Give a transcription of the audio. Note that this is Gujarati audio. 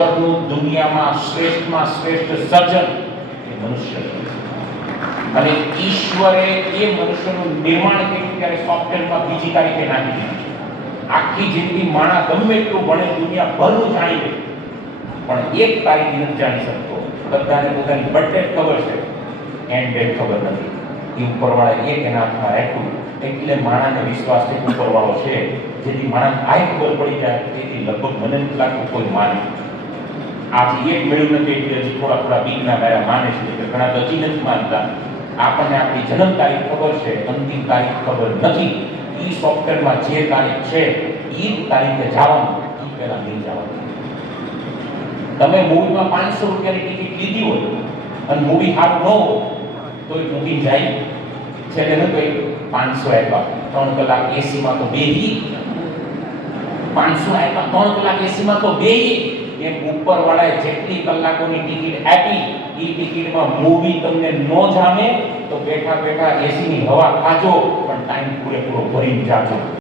દુનિયામાં શ્રેષ્ઠમાં શ્રેષ્ઠ સર્જન એ મનુષ્ય છે અને ઈશ્વરે એ મનુષ્યનું નિર્માણ કર્યું ત્યારે સોફ્ટવેરમાં બીજી તારીખે નાખી દીધી. આખી જિંદગી માણસ ગમે એટલું ભણે દુનિયાભરનું જાણી લે પણ એક તારીખ નથી જાણી શકતો. બધાને પોતાની બર્થડેટ ખબર છે, એન્ડ ડેટ ખબર નથી. એ ઉપરવાળા એક એના હાથમાં રાખ્યું એટલે માણસને વિશ્વાસ છે ઉપરવાળો છે. જેથી માણસ આ ખબર પડી જાય તેથી લગભગ મને નથી લાગતું કોઈ માને. આજે એક મેળવ્યું નથી એટલે હજી થોડા બીકના મારા માને છે કે ઘણા તો હજી નથી માનતા. આપણને આપણી જન્મ તારીખ ખબર છે, અંતિમ તારીખ ખબર નથી. એ સોફ્ટવેરમાં જે તારીખ છે એ તારીખે જવાનું, એ પહેલા નહીં જવાનું. તમે મૂવીમાં 500 રૂપિયાની ટિકિટ લીધી હોય અને મૂવી સારું ન હોય તો એ મૂવી જાય છે કે નહીં? 500 આપ્યા 3 કલાક એસીમાં તો બેહી, 500 આપ્યા 3 કલાક એસીમાં તો બેહી. એમ ઉપરવાળાએ જેટલી કલાકોની ટિકિટ આપી એ ટિકિટમાં મૂવી તમને ન જામે તો બેઠા બેઠા એસીની હવા ખાજો પણ ટાઈમ પૂરેપૂરો ભરીને જાજો.